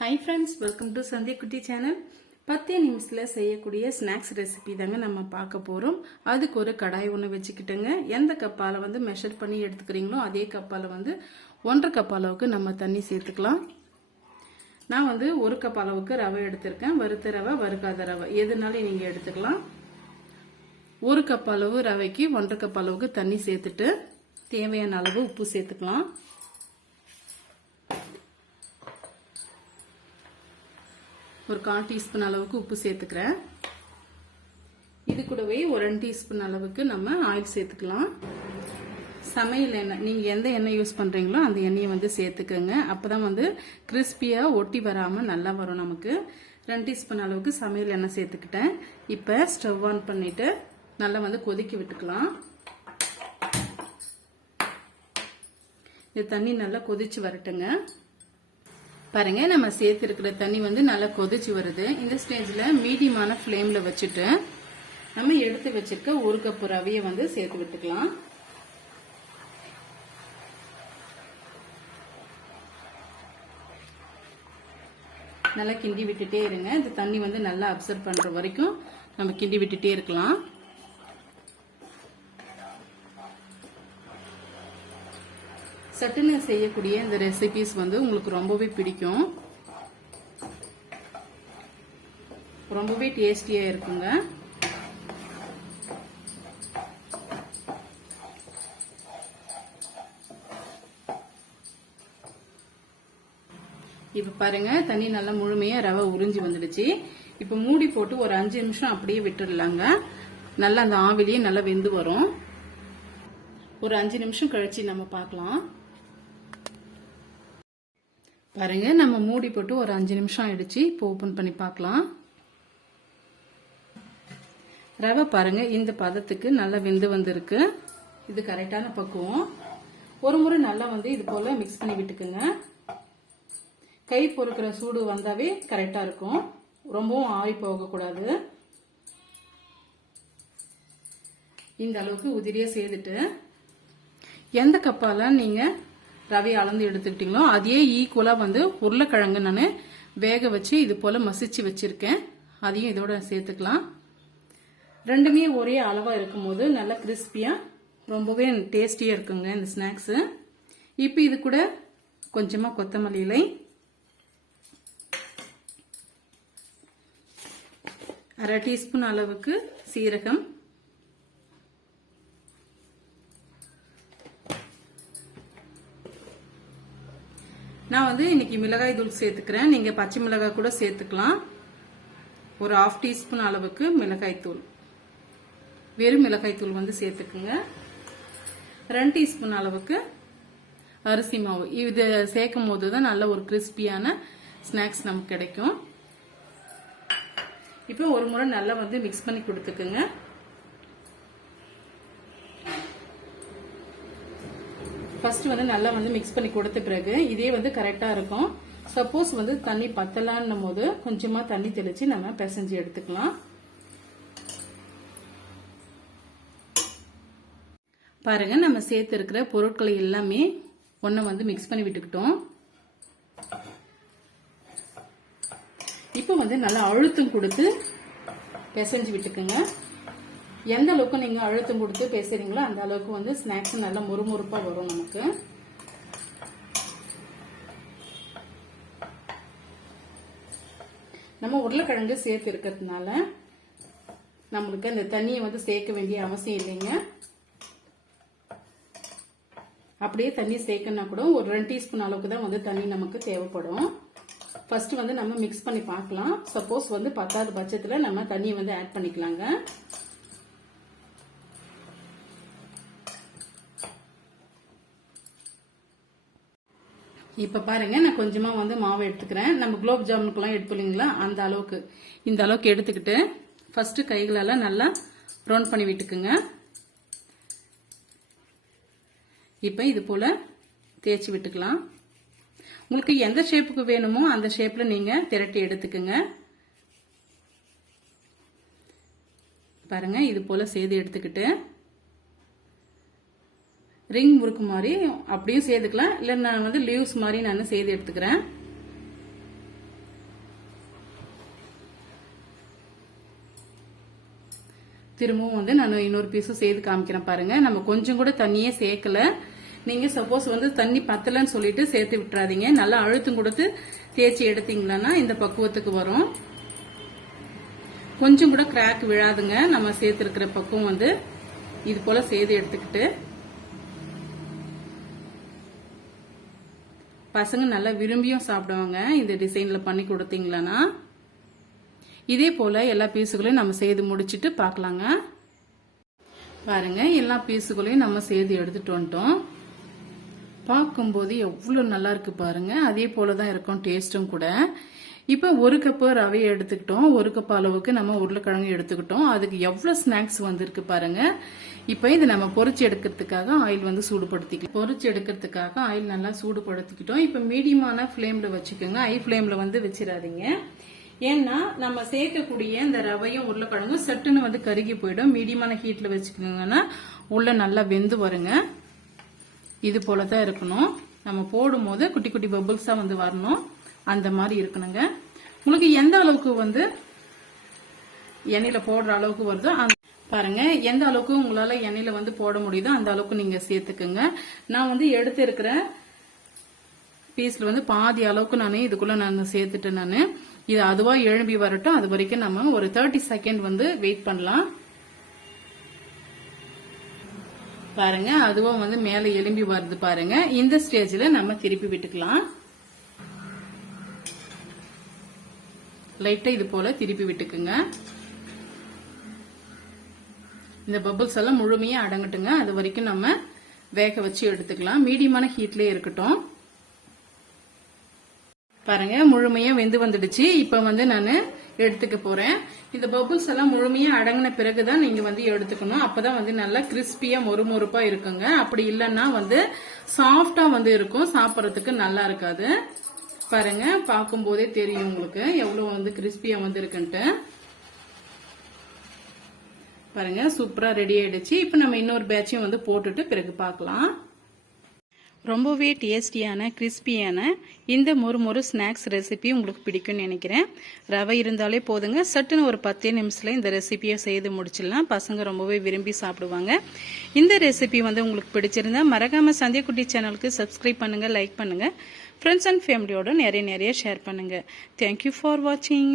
Hi friends welcome to Sandhya Kutti channel பத்தே நிமிஷத்தில் செய்யக்கூடிய ஸ்நாக்ஸ் ரெசிபி தாங்க நம்ம பார்க்க போகிறோம் அதுக்கு ஒரு கடாய் ஒன்று வச்சுக்கிட்டுங்க. எந்த கப்பால் வந்து மெஷர் பண்ணி எடுத்துக்கிறீங்களோ அதே கப்பால் வந்து ஒன்றரை கப் அளவுக்கு நம்ம தண்ணி சேர்த்துக்கலாம். நான் வந்து ஒரு கப் அளவுக்கு ரவை எடுத்திருக்கேன். வறுத்த ரவை வறுக்காத ரவை. எதுனாலும் நீங்கள் எடுத்துக்கலாம். ஒரு கப் அளவு ரவைக்கு ஒன்றரை கப் அளவுக்கு தண்ணி சேர்த்துட்டு தேவையான அளவு உப்பு சேர்த்துக்கலாம். ஒரு கால் டீஸ்பூன் அளவுக்கு உப்பு சேர்த்துக்கிறேன். இது கூடவே ஒரு ரெண்டு டீஸ்பூன் அளவுக்கு நம்ம ஆயில் சேர்த்துக்கலாம். சமையல் எண்ணெய் நீங்கள் எந்த எண்ணெய் யூஸ் பண்ணுறீங்களோ அந்த எண்ணெயை வந்து சேர்த்துக்கோங்க. அப்போ தான் வந்து கிறிஸ்பியாக ஒட்டி வராமல் நல்லா வரும் நமக்கு. ரெண்டு டீஸ்பூன் அளவுக்கு சமையல் எண்ணெய் சேர்த்துக்கிட்டேன். இப்போ ஸ்டவ் ஆன் பண்ணிவிட்டு நல்லா வந்து கொதிக்க விட்டுக்கலாம். இந்த தண்ணி நல்லா கொதிச்சு வரட்டுங்க. பாருங்க நம்ம சேர்த்துருக்கிற தண்ணி வந்து நல்லா கொதிச்சு வருது. இந்த ஸ்டேஜில் மீடியமான ஃப்ளேமில் வச்சுட்டு நம்ம எடுத்து வச்சிருக்க ஒரு கப்பு ரவையை வந்து சேர்த்து விட்டுக்கலாம். நல்லா கிண்டி விட்டுட்டே இருங்க. இந்த தண்ணி வந்து நல்லா அப்சர்வ் பண்ணுற வரைக்கும் நம்ம கிண்டி விட்டுட்டே இருக்கலாம். சட்டுன்னு செய்யக்கூடிய இந்த ரெசிபிஸ் வந்து உங்களுக்கு ரொம்பவே பிடிக்கும். ரொம்பவே டேஸ்டியா இருக்குங்க. இப்ப பாருங்க தண்ணி நல்லா முழுமையா ரவை உறிஞ்சி வந்துடுச்சு. இப்ப மூடி போட்டு ஒரு அஞ்சு நிமிஷம் அப்படியே விட்டுடலாங்க நல்லா அந்த ஆவிலேயே நல்லா வெந்து வரும். ஒரு அஞ்சு நிமிஷம் கழிச்சு நம்ம பார்க்கலாம். பாருங்க நம்ம மூடி போட்டு ஒரு அஞ்சு நிமிஷம் ஆயிடுச்சு. இப்போ ஓப்பன் பண்ணி பார்க்கலாம். ரவை பாருங்க இந்த பதத்துக்கு நல்லா வெந்து வந்திருக்கு. இது கரெக்டான பக்குவம். ஒரு முறை நல்லா வந்து இது போல மிக்ஸ் பண்ணி விட்டுக்குங்க. கை பொறுக்கிற சூடு வந்தாவே கரெக்டா இருக்கும். ரொம்பவும் ஆறி போகக்கூடாது. இந்த அளவுக்கு உதிரியா செய்துட்டு எந்த கப்பால நீங்க ரவி அளந்து எடுத்துக்கிட்டீங்களோ அதே ஈக்குவலா வந்து உருளைக்கிழங்கு நான் வேக வச்சு இது போல மசிச்சு வச்சிருக்கேன். அதையும் இதோட சேர்த்துக்கலாம். ரெண்டுமே ஒரே அளவா இருக்கும்போது நல்லா கிறிஸ்பியா ரொம்பவே டேஸ்டியா இருக்குங்க இந்த ஸ்நாக்ஸ். இப்போ இது கூட கொஞ்சமா கொத்தமல்லி இலை அரை டீஸ்பூன் அளவுக்கு சீரகம் நான் வந்து இன்னைக்கு மிளகாய் தூள் சேர்த்துக்கிறேன். நீங்க பச்சை மிளகாய் கூட சேர்த்துக்கலாம். ஒரு ஆஃப் டீஸ்பூன் அளவுக்கு மிளகாய் தூள். வெறும் மிளகாய் தூள் வந்து சேர்த்துக்குங்க. ரெண்டு டீஸ்பூன் அளவுக்கு அரிசி மாவு. இது சேர்க்கும் போது தான் நல்ல ஒரு கிறிஸ்பியான ஸ்நாக்ஸ் நமக்கு கிடைக்கும். இப்போ ஒரு முறை நல்லா வந்து மிக்ஸ் பண்ணி கொடுத்துக்குங்க. ஃபர்ஸ்ட் வந்து நல்லா வந்து மிக்ஸ் பண்ணி கொடுத்த பிறகு இதே வந்து கரெக்டா இருக்கும். சப்போஸ் வந்து தண்ணி பத்தலான்னும் போது கொஞ்சமா தண்ணி தெளிச்சு நம்ம பிசைஞ்சு எடுத்துக்கலாம். பாருங்க நம்ம சேர்த்து இருக்கிற பொருட்களை எல்லாமே ஒன்றை வந்து மிக்ஸ் பண்ணி விட்டுக்கிட்டோம். இப்போ வந்து நல்லா அழுத்தம் கொடுத்து பிசைஞ்சு விட்டுக்குங்க. எந்த அளவுக்கு நீங்க அழுத்தம் கொடுத்து பேசுறீங்களோ அந்த அளவுக்கு வந்து ஸ்நாக்ஸ் நல்லா முறுமுறுப்பா வரும் நமக்கு. நம்ம உருளைக்கிழங்கு சேர்த்து இருக்கிறதுனால நம்மளுக்கு அந்த தண்ணியை வந்து சேர்க்க வேண்டிய அவசியம் இல்லைங்க. அப்படியே தண்ணி சேர்க்கணும்னா கூட ஒரு ரெண்டு டீஸ்பூன் அளவுக்கு தான் வந்து தண்ணி நமக்கு தேவைப்படும். ஃபர்ஸ்ட் வந்து நம்ம மிக்ஸ் பண்ணி பார்க்கலாம். சப்போஸ் வந்து பத்தாவது பட்சத்தில் நம்ம தண்ணியை வந்து ஆட் பண்ணிக்கலாங்க. இப்போ பாருங்க நான் கொஞ்சமாக வந்து மாவு எடுத்துக்கிறேன். நம்ம குலோப் ஜாமுனுக்குலாம் எடுப்போம் இல்லைங்களா அந்த அளவுக்கு. இந்த அளவுக்கு எடுத்துக்கிட்டு ஃபஸ்ட்டு கைகளெல்லாம் நல்லா ரவுண்ட் பண்ணி விட்டுக்குங்க. இப்போ இது போல் தேய்ச்சி விட்டுக்கலாம். உங்களுக்கு எந்த ஷேப்புக்கு வேணுமோ அந்த ஷேப்பில் நீங்கள் திரட்டி எடுத்துக்குங்க. பாருங்கள் இது போல் செய்து எடுத்துக்கிட்டு ரிங் முறுக்கு மாதிரி அப்படியும் சேர்த்துக்கலாம். இல்லை நான் வந்து லீவ்ஸ் மாதிரி நான் செய்து எடுத்துக்கிறேன். திரும்பவும் வந்து நான் இன்னொரு பீஸும் செய்து காமிக்கிறேன் பாருங்க. நம்ம கொஞ்சம் கூட தண்ணியே சேர்க்கல. நீங்க சப்போஸ் வந்து தண்ணி பத்தலன்னு சொல்லிட்டு சேர்த்து விட்டுறாதீங்க. நல்லா அழுத்தம் கொடுத்து தேய்ச்சி எடுத்தீங்கன்னா இந்த பக்குவத்துக்கு வரும். கொஞ்சம் கூட கிராக் விழாதுங்க. நம்ம சேர்த்துருக்கிற பக்குவம் வந்து இது போல சேர்த்து எடுத்துக்கிட்டு பசங்க நல்லா விரும்பியும் சாப்பிடுவாங்க. இந்த டிசைனில் பண்ணி கொடுத்தீங்களன்னா இதே போல் எல்லா பீஸுகளையும் நம்ம செய்து முடிச்சிட்டு பார்க்கலாங்க. பாருங்க எல்லா பீஸுகளையும் நம்ம செய்து எடுத்துட்டு வந்துட்டோம். பார்க்கும்போது எவ்வளோ நல்லா இருக்கு பாருங்க. அதே போல தான் இருக்கும் டேஸ்ட்டும் கூட. இப்போ ஒரு கப்பு ரவையை எடுத்துக்கிட்டோம். ஒரு கப் அளவுக்கு நம்ம உருளைக்கிழங்கு எடுத்துக்கிட்டோம். அதுக்கு எவ்வளோ ஸ்நாக்ஸ் வந்திருக்கு பாருங்க. இப்போ இது நம்ம பொறிச்சு எடுக்கிறதுக்காக ஆயில் வந்து சூடுபடுத்திக்கலாம். பொறிச்சு எடுக்கிறதுக்காக ஆயில் நல்லா சூடுபடுத்திக்கிட்டோம். இப்போ மீடியமான ஃப்ளேமில் வச்சுக்கோங்க. ஐ ஃப்ளேமில் வந்து வச்சிடாதீங்க. ஏன்னா நம்ம சேர்க்கக்கூடிய இந்த ரவையும் உருளைக்கிழங்கும் சட்டுன்னு வந்து கருகி போயிடும். மீடியமான ஹீட்டில் வச்சுக்கோங்கன்னா உள்ள நல்லா வெந்து வருங்க. இது போல தான் இருக்கணும். நம்ம போடும்போது குட்டி குட்டி பபுள்ஸாக வந்து வரணும். அந்த மாதிரி இருக்கணுங்க. உங்களுக்கு எந்த அளவுக்கு வந்து எண்ணெயில் போடுற அளவுக்கு வருதோ அந்த பாருங்க எந்த அளவுக்கு உங்களால எண்ணெயில வந்து போட முடியுதோ அந்த அளவுக்கு நீங்க சேர்த்துக்குங்க. நான் வந்து எடுத்து இருக்கிற பீஸ்ல வந்து பாதி அளவுக்கு நான் இதுக்குள்ள நான் சேர்த்துட்டேன் நான் இது அதுவா எழும்பி வரட்டும். அது வரைக்கும் நம்ம ஒரு தேர்ட்டி செகண்ட் வந்து வெயிட் பண்ணலாம். பாருங்க அதுவும் வந்து மேலே எலும்பி வருது பாருங்க. இந்த ஸ்டேஜில் நம்ம திருப்பி விட்டுக்கலாம். லைட்டாக இது போல் திருப்பி விட்டுக்குங்க. இந்த பபுள்ஸ் எல்லாம் முழுமையாக அடங்கட்டுங்க. அது வரைக்கும் நம்ம வேக வச்சு எடுத்துக்கலாம். மீடியமான ஹீட்லேயே இருக்கட்டும். பாருங்க முழுமையா வெந்து வந்துடுச்சு. இப்ப வந்து நான் எடுத்துக்க போறேன். இந்த பபுள்ஸ் எல்லாம் முழுமையா அடங்கின பிறகுதான் நீங்க வந்து எடுத்துக்கணும். அப்பதான் வந்து நல்லா கிறிஸ்பியா மொறுமொறுப்பா இருக்குங்க. அப்படி இல்லைன்னா வந்து சாஃப்டா வந்து இருக்கும். சாப்பிட்றதுக்கு நல்லா இருக்காது. பாருங்க பார்க்கும் போதே தெரியும் உங்களுக்கு. எவ்வளவு வந்து கிறிஸ்பியா வந்திருக்குன்ட்டு. பாருங்க சூப்பரா ரெடி ஆயிடுச்சு. இப்போ நம்ம இன்னொரு பேட்சையும் வந்து போட்டுட்டு பிறகு பார்க்கலாம். ரொம்பவே டேஸ்டியான கிறிஸ்பியான இந்த மொறு மொறு ஸ்நாக்ஸ் ரெசிபி உங்களுக்கு பிடிக்கும்னு நினைக்கிறேன். ரவை இருந்தாலே போதுங்க. சட்டுன்னு ஒரு பத்தே நிமிஷத்தில் இந்த ரெசிபியை செய்து முடிச்சிடலாம். பசங்க ரொம்பவே விரும்பி சாப்பிடுவாங்க. இந்த ரெசிபி வந்து உங்களுக்கு பிடிச்சிருந்தா மறக்காமல் சந்தியக்குட்டி சேனலுக்கு சப்ஸ்கிரைப் பண்ணுங்கள் லைக் பண்ணுங்கள் ஃப்ரெண்ட்ஸ் அண்ட் ஃபேமிலியோட நிறைய நிறைய ஷேர் பண்ணுங்க. தேங்க்யூ ஃபார் வாட்சிங்